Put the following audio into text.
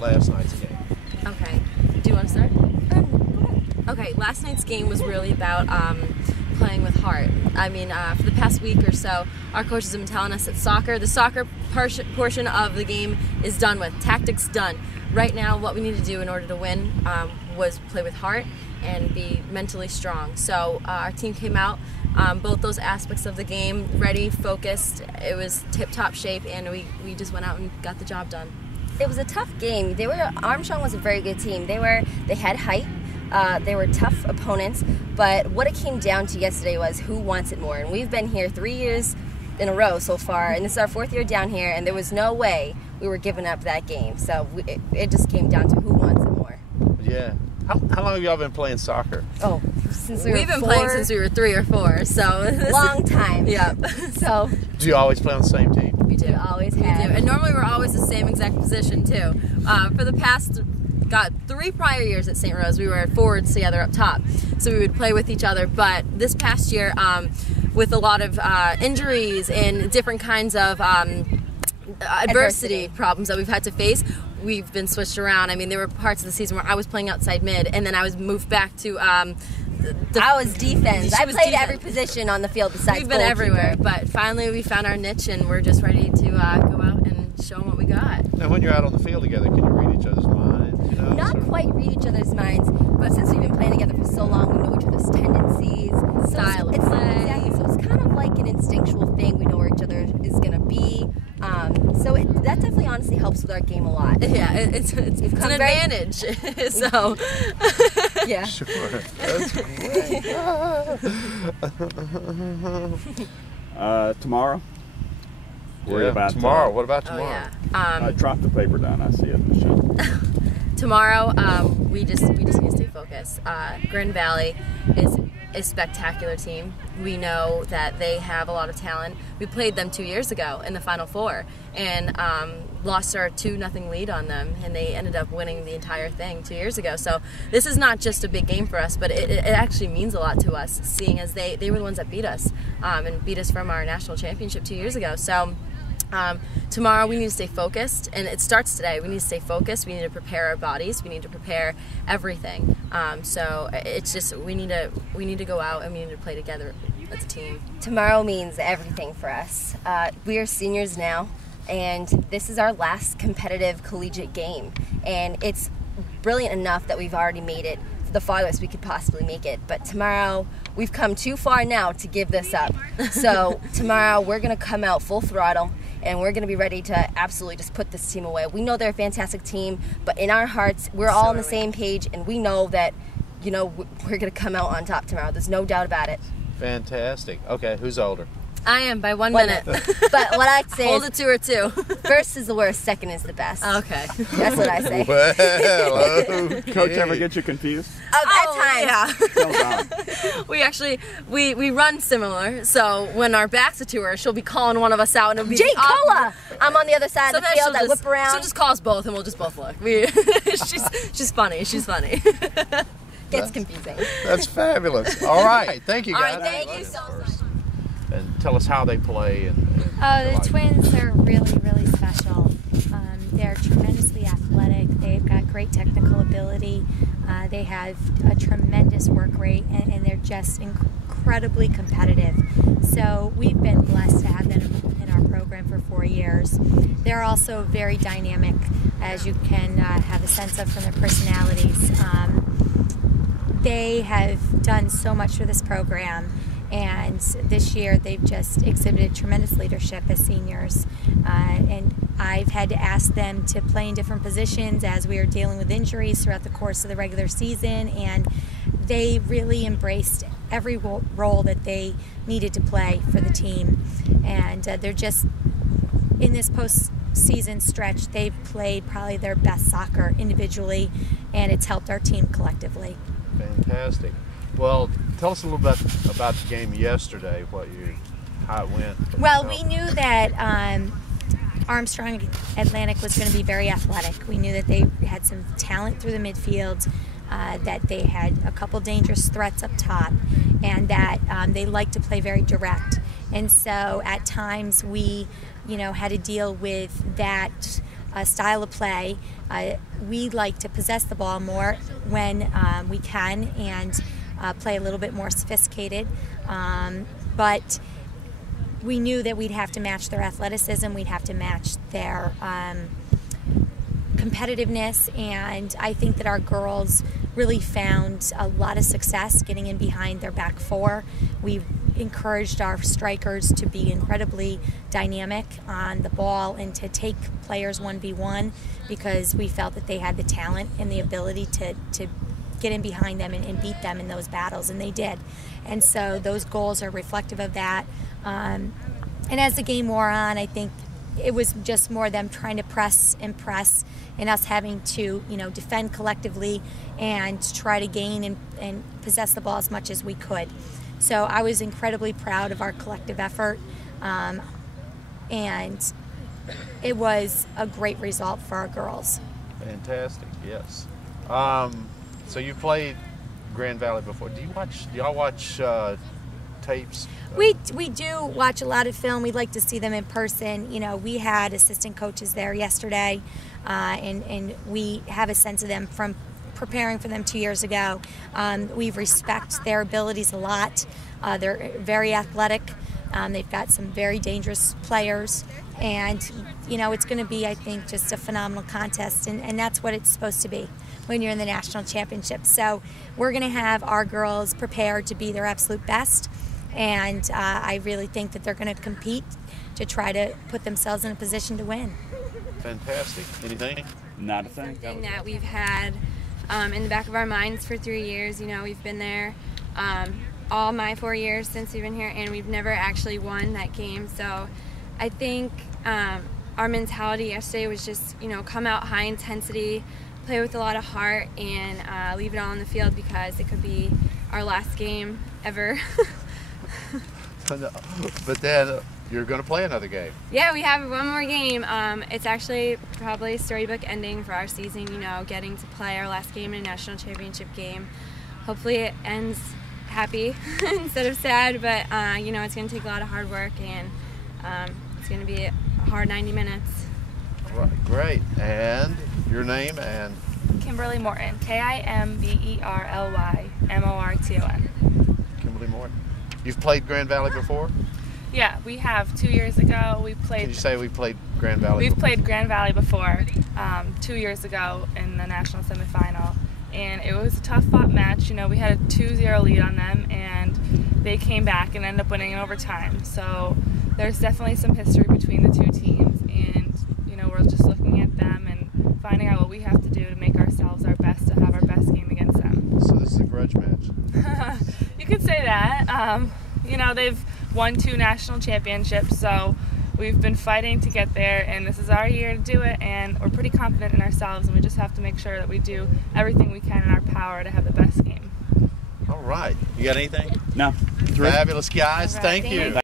last night's game? Okay. Do you want to start? Okay, last night's game was really about playing with heart. I mean, for the past week or so, our coaches have been telling us that the soccer portion of the game is done with. Tactics done. Right now, what we need to do in order to win was play with heart and be mentally strong. So our team came out, both those aspects of the game, ready, focused. It was tip-top shape, and we just went out and got the job done. It was a tough game. Armstrong was a very good team. They had height. They were tough opponents, but what it came down to yesterday was who wants it more. And we've been here 3 years in a row so far, and this is our 4th year down here, and there was no way we were giving up that game. So it just came down to who wants it more. Yeah. How long have y'all been playing soccer? Oh, we've been playing since we were 3 or 4, so long time. Yeah. So do you always play on the same team? We do. Always have. We do. And normally we're always the same exact position too. For the past 3 prior years at St. Rose, we were forwards together up top, so we would play with each other. But this past year, with a lot of injuries and different kinds of adversity problems that we've had to face, we've been switched around. I mean, there were parts of the season where I was playing outside mid, and then I was moved back to I was defense. I played every position on the field besides goalkeeper. We've been everywhere, but finally we found our niche, and we're just ready to go out and show them what we got. And when you're out on the field together, can you read each other's minds? You know, not quite read each other's minds, but since we've been playing together for so long, we know each other's tendencies, style of play. Exactly. So it's kind of like an instinctual thing. We know where each other is going to be. So that definitely honestly helps with our game a lot. Yeah, it's an advantage. So yeah, sure, that's great. Tomorrow. Tomorrow. What about tomorrow? Oh, yeah. I dropped the paper down. I see it in the show. Tomorrow, we just need to stay focused. Grand Valley is a spectacular team. We know that they have a lot of talent. We played them 2 years ago in the Final Four and lost our 2-0 lead on them, and they ended up winning the entire thing 2 years ago. So this is not just a big game for us, but it actually means a lot to us, seeing as they were the ones that beat us and beat us from our national championship 2 years ago. So tomorrow we need to stay focused, and it starts today. We need to stay focused. We need to prepare our bodies. We need to prepare everything. So it's just we need to go out and we need to play together as a team. Tomorrow means everything for us. We are seniors now, and this is our last competitive collegiate game, and it's brilliant enough that we've already made it the farthest we could possibly make it. But tomorrow, we've come too far now to give this up. So tomorrow we're going to come out full throttle, and we're going to be ready to absolutely just put this team away. We know they're a fantastic team, but in our hearts, we're all on the same page, and we know that, you know, we're going to come out on top tomorrow. There's no doubt about it. Fantastic. Okay, who's older? I am by 1 minute. But what I'd say hold is it 2 or 2. First is the worst, second is the best. Okay. That's what I say. Well, okay. Coach ever get you confused? At times. Yeah. We actually we run similar, so when our backs are to her, she'll be calling one of us out, and it'll be Jake Cola! I'm on the other side of the field. I whip around. She'll just call us both, and we'll just both look. She's funny. She's funny. Gets confusing. That's fabulous. All right. Thank you, guys. All right, thank you so much. And tell us how they play. The twins are really, really special. They're tremendously athletic. They've got great technical ability. They have a tremendous work rate, and they're just incredibly competitive. So we've been blessed to have them in our program for 4 years. They're also very dynamic, as you can have a sense of from their personalities. They have done so much for this program, and this year they've just exhibited tremendous leadership as seniors. And I've had to ask them to play in different positions as we are dealing with injuries throughout the course of the regular season, and they really embraced every role that they needed to play for the team. And they're just, in this postseason stretch, they've played probably their best soccer individually, and it's helped our team collectively. Fantastic. Well, tell us a little bit about the game yesterday, how it went. Well, we knew that Armstrong Atlantic was going to be very athletic. We knew that they had some talent through the midfield, that they had a couple dangerous threats up top, and that they like to play very direct. And so at times we, had to deal with that style of play. We like to possess the ball more when we can and play a little bit more sophisticated. But we knew that we'd have to match their athleticism, we'd have to match their competitiveness, and I think that our girls really found a lot of success getting in behind their back four. We encouraged our strikers to be incredibly dynamic on the ball and to take players 1v1 because we felt that they had the talent and the ability to get in behind them and beat them in those battles, and they did. And so those goals are reflective of that. And as the game wore on, I think it was just more them trying to press and press, and us having to, defend collectively and try to gain and possess the ball as much as we could. So I was incredibly proud of our collective effort, and it was a great result for our girls. Fantastic, yes. So you played Grand Valley before. Do y'all watch tapes? We do watch a lot of film. We'd like to see them in person. We had assistant coaches there yesterday, and we have a sense of them from preparing for them 2 years ago. We respect their abilities a lot. They're very athletic. They've got some very dangerous players, and it's going to be, I think, just a phenomenal contest, and that's what it's supposed to be when you're in the national championship. So we're going to have our girls prepared to be their absolute best, and I really think that they're going to compete to try to put themselves in a position to win. Fantastic. Anything? Not a thing. Something that we've had in the back of our minds for 3 years. We've been there all my 4 years since we've been here, and we've never actually won that game. So I think our mentality yesterday was just, come out high intensity, play with a lot of heart, and leave it all on the field because it could be our last game ever. But then you're going to play another game. Yeah, we have one more game. It's actually probably a storybook ending for our season, getting to play our last game in a national championship game. Hopefully it ends happy instead of sad, but it's going to take a lot of hard work, and it's going to be a hard 90 minutes. All right, great. And your name and? Kimberly Morton, Kimberly Morton. Kimberly Morton. You've played Grand Valley before? Yeah, we have. 2 years ago, we played. Can you say we played Grand Valley? We've played Grand Valley before, 2 years ago in the national semifinal, and it was a tough-fought match. We had a 2-0 lead on them, and they came back and ended up winning in overtime. So there's definitely some history between the two teams, and we're just looking at them and finding out what we have to do to make ourselves our best, to have our best game against them. So this is a grudge match. You could say that. They've won 2 national championships, so we've been fighting to get there, and this is our year to do it, and we're pretty confident in ourselves, and we just have to make sure that we do everything we can in our power to have the best game. All right. You got anything? No. Fabulous, guys. All right, Thank you.